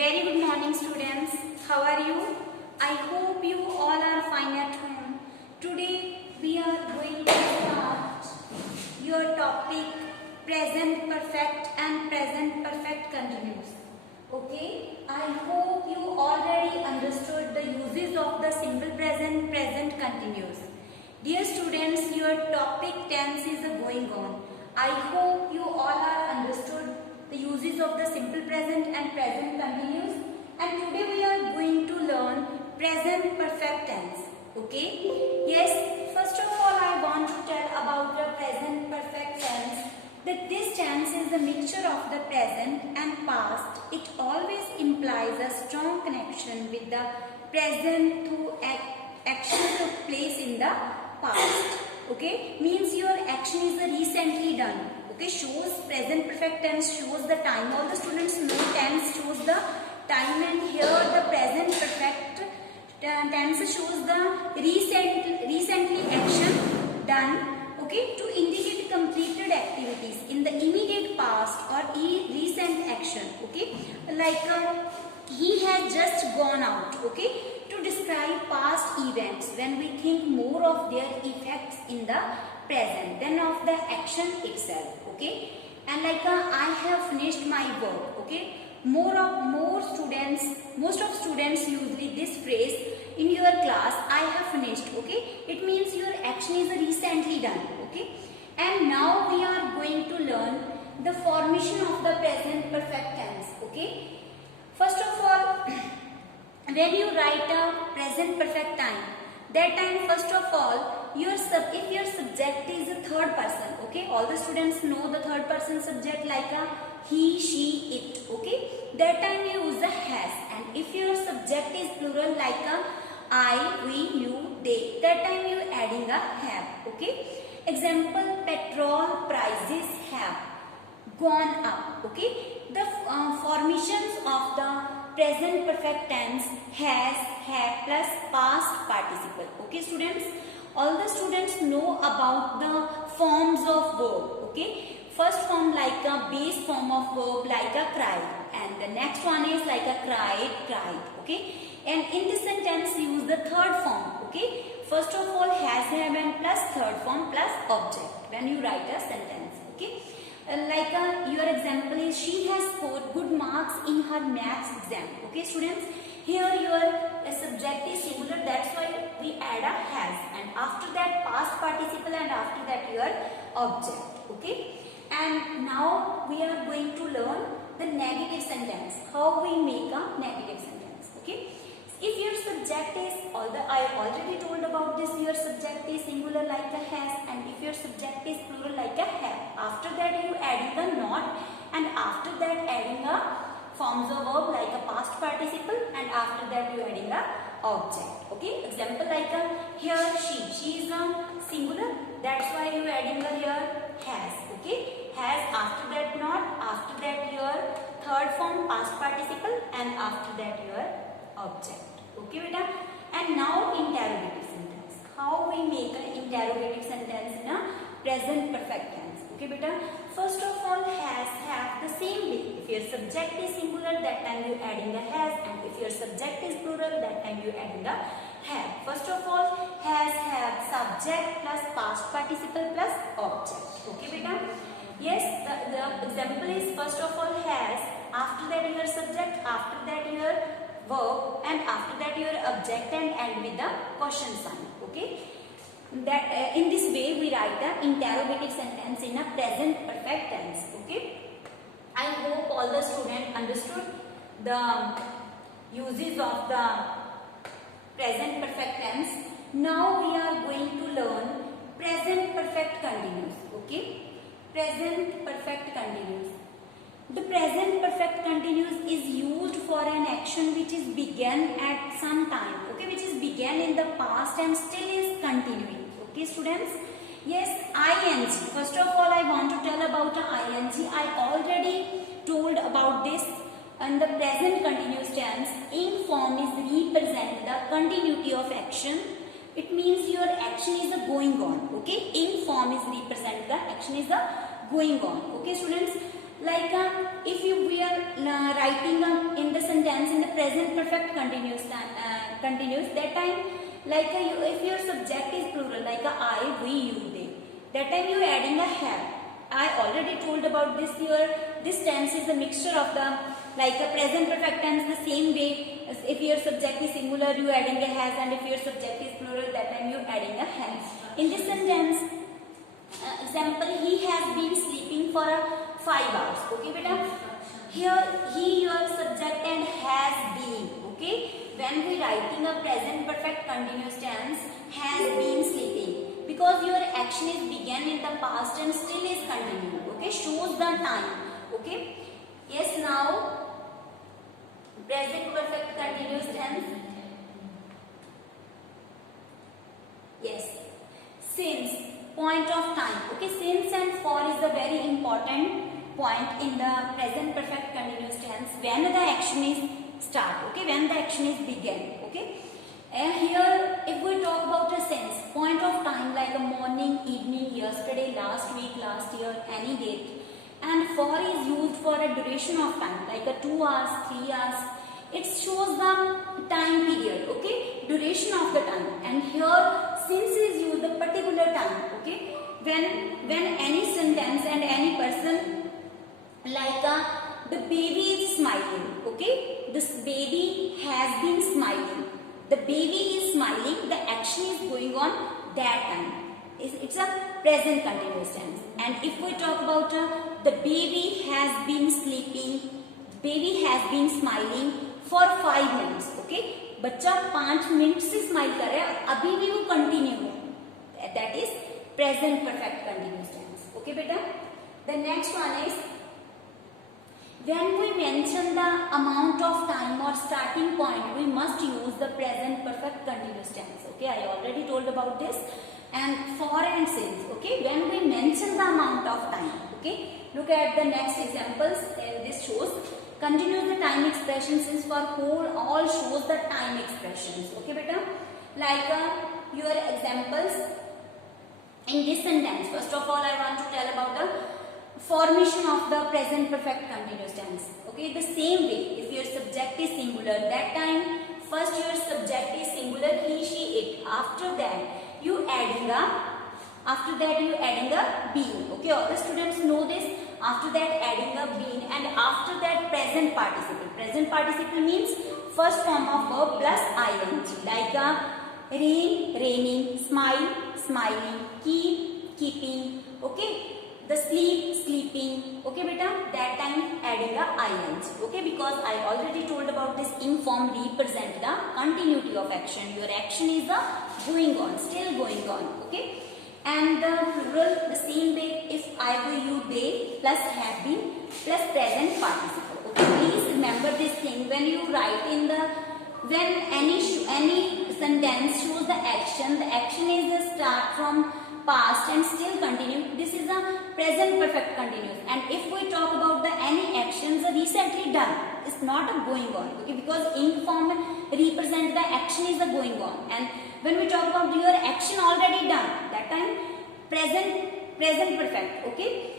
Very good morning students. How are you? I hope you all are fine at home. Today we are going to start your topic present perfect and present perfect continuous. Okay? I hope you already understood the uses of the simple present, present continuous. Dear students, your topic tense is going on. I hope you all are understood the uses of the simple present and present continuous, and today we are going to learn present perfect tense. Okay? Yes, first of all I want to tell about the present perfect tense, that this tense is a mixture of the present and past. It always implies a strong connection with the present through action took place in the past. Okay, means your action is recently done. Okay, shows present perfect tense shows the time. All the students know tense shows the time, and here the present perfect tense shows the recently action done. Okay, to indicate completed activities in the immediate past or recent action. Okay, like he has just gone out. Okay, to describe past events when we think more of their effects in the present than of the action itself. Okay, and like I have finished my work. Okay, most of students use this phrase in your class. I have finished. Okay, it means your action is recently done. Okay, and now we are going to learn the formation of the present perfect tense. Okay, first of all, when you write a present perfect time, that time first of all, if your subject is a third person, okay, all the students know the third person subject like a he, she, it, okay, that time you use the has. And if your subject is plural like a I, we, you, they, that time you adding a have. Okay, example, petrol prices have gone up. Okay, the formations of the present perfect tense has, have plus past participle. Okay students, all the students know about the forms of verb. Okay, first form like a base form of verb like a cry, and the next one is like a cried, cried. Okay, and in this sentence use the third form. Okay, first of all has, have and plus third form plus object when you write a sentence. Okay, like your example is she has scored good marks in her maths exam. Okay students, here your subject is singular, that's why we add a has, and after that past participle, and after that your object. Okay, and now we are going to learn the negative sentence, how we make a negative sentence. Okay, if your subject is, I already told about this, your subject is singular like a has, and if your subject is plural like a have, after that you adding a not, and after that adding a forms of verb like a past participle, and after that you adding a object. Okay, example like a here she is a singular, that's why you adding a here has. Okay, has, after that not, after that your third form past participle, and after that your object. Okay beta, and now interrogative sentence, how we make an interrogative sentence in a present perfect tense. Okay beta, first of all has, have the same way. If your subject is singular, that time you adding a has, and if your subject is plural, that time you adding a have. First of all, has, have, subject plus past participle plus object. Okay beta, yes, the example is first of all has, after that your subject, after that your verb, and after that your object, and end with the question sign. Okay, that in this way we write the interrogative sentence in a present perfect tense. Okay, I hope all the students understood the uses of the present perfect tense. Now we are going to learn present perfect continuous. Okay, present perfect continuous. The present perfect continuous is used for an action which is began at some time. Okay, which is began in the past and still is continuing. Okay students, yes, ing. First of all I want to tell about ing. I already told about this. And the present continuous tense, ing form is represent the continuity of action. It means your action is going on. Okay, ing form is represent the action is going on. Okay students, Like if we are writing in the sentence in the present perfect continuous that time, like if your subject is plural, like I, we, you, they, that time you adding a have. I already told about this. This tense is a mixture of the like a present perfect tense the same way. As if your subject is singular, you adding a has, and if your subject is plural, that time you adding a has. In this sentence, example, he has been sleeping for 5 hours. Okay, beta. Here, he, your subject, and has been. Okay. When we writing a present perfect continuous tense, has been sleeping, because your action is began in the past and still is continuing. Okay, shows the time. Okay. Yes, now present perfect continuous tense. Yes, since, point of time. Okay, since and for is the very important point in the present perfect continuous tense. When the action is start. Okay, when the action is begin. Okay, and here if we talk about a since, point of time, like a morning, evening, yesterday, last week, last year, any date. And for is used for a duration of time, like a 2 hours, 3 hours. It shows the time period. Okay, duration of the time. And here since is used the particular time. Okay, when any sentence and any person, like the baby is smiling. Okay, this baby has been smiling. The baby is smiling. The action is going on that time. It's a present continuous tense. And if we talk about the baby has been sleeping, baby has been smiling for 5 minutes. Okay, बच्चा 5 minute से smile कर रहा है, अभी भी वो continue है. That is present perfect continuous tense. Okay, beta. The next one is when we mention the amount of time or starting point, we must use the present perfect continuous tense. Okay, I already told about this. And for and since. Okay, when we mention the amount of time. Okay, look at the next examples. This shows continues the time expression. Since for whole, all shows the time expressions. Okay, beta. Like your examples in this sentence. First of all, I want to tell about the formation of the present perfect continuous tense. Okay, the same way, if your subject is singular, that time first your subject is singular, he, she, it. After that you adding a being. Okay, all the students know this. After that adding a being, and after that present participle. Present participle means first form of verb plus ing, like rain, raining, smile, smiling, keep, keeping. Okay, the sleep, sleeping. Okay, beta, that time adding a ing. Okay, because I already told about this in form represent the continuity of action. Your action is going on, still going on. Okay, and the plural the same way, if I, we, you, they plus have been plus present participle. Okay, please remember this thing when you write in the, when any sentence shows the action is the start from past and still continue. This is a present perfect continuous. And if we talk about the any actions recently done, it's not a going on. Okay, because ing form represent the action is a going on. And when we talk about your action already done, that time present perfect. Okay,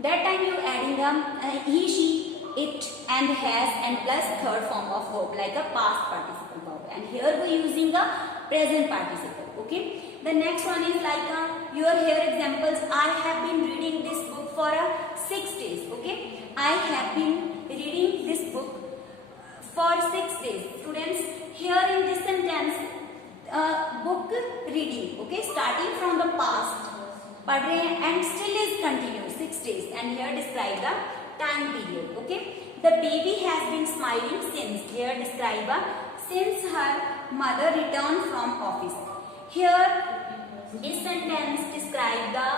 that time you adding he, she, it, and has, and plus third form of verb, like a past participle verb. And here we using a present participle. Okay, the next one is like your here examples. I have been reading this book for 6 days. Okay, I have been reading this book for 6 days. Students, here in this sentence, book reading. Okay, starting from the past, पढ़ रहे हैं and still is continuous 6 days. And here describe the time period. Okay, the baby has been smiling since. Here describe since her mother returned from office. Here this sentence describe the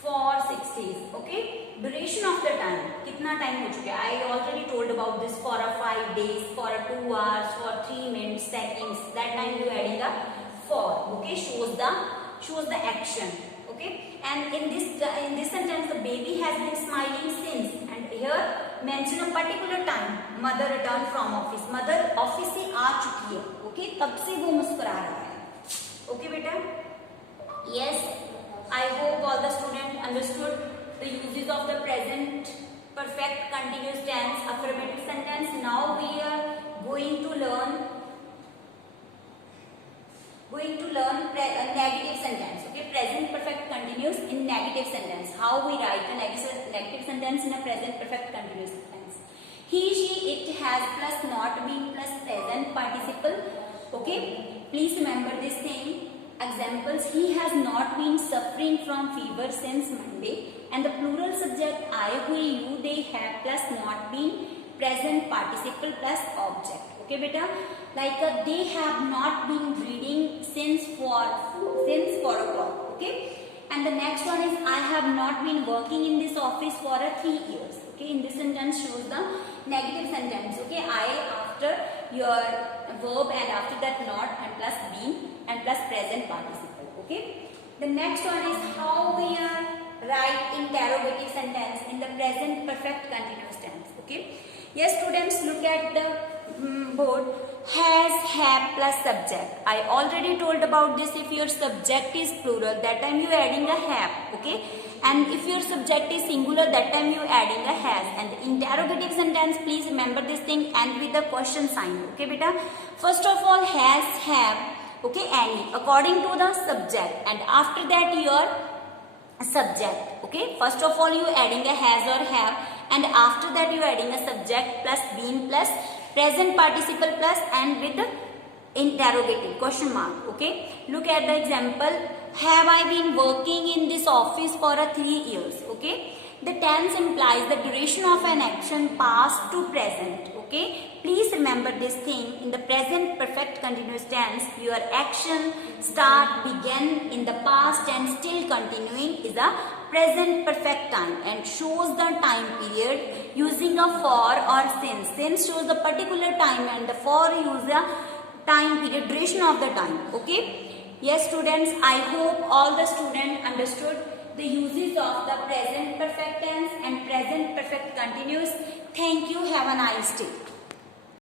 for 6 days. Okay, duration of the time, कितना time हो चुका है. I already told about this for 5 days, for 2 hours, for 3 minutes, seconds. That time you adding a for. Okay, shows the action. Okay, and in this sentence the baby has been smiling since, and here mention a particular time. Mother returned from office. Mother office से आ चुकी है. Okay, तब से वो मुस्कुरा रहा है. Okay, बेटा. Yes, I hope all the students understood the uses of the present perfect continuous tense, affirmative sentence. Now we are going to learn negative sentence. Okay, present perfect continuous in negative sentence. How we write a negative sentence in a present perfect continuous sentence. He, she, it, has plus not been plus present participle. Okay, please remember this thing. Examples: he has not been suffering from fever since Monday, and the plural subject I, we, you, they have plus not been present participle plus object. Okay beta, like they have not been reading since 4 o'clock. Okay, and the next one is I have not been working in this office for 3 years. Okay, in this sentence shows the negative sentence. Okay, I after your verb and after that not and plus been and plus present participle. Okay, the next one is how we are write interrogative sentence in the present perfect continuous tense. Okay, yes students, look at the board. Has, have plus subject. I already told about this. If your subject is plural, that time you adding a have. Okay, and if your subject is singular, that time you adding a has. And the interrogative sentence, please remember this thing, and with the question sign. Okay beta, first of all has, have, okay, any according to the subject, and after that your subject. Okay, first of all you adding a has or have, and after that you adding a subject plus been plus present participle plus and with the interrogative question mark. Okay, look at the example. Have I been working in this office for 3 years? Okay, the tense implies the duration of an action past to present. Okay, please remember this thing. In the present perfect continuous tense, your action start, began in the past and still continuing is a present perfect time and shows the time period using a for or since. Since shows the particular time and the for use the time period, duration of the time. Okay, yes students, I hope all the students understood the uses of the present perfect tense and present perfect continuous. Thank you. Have a nice day.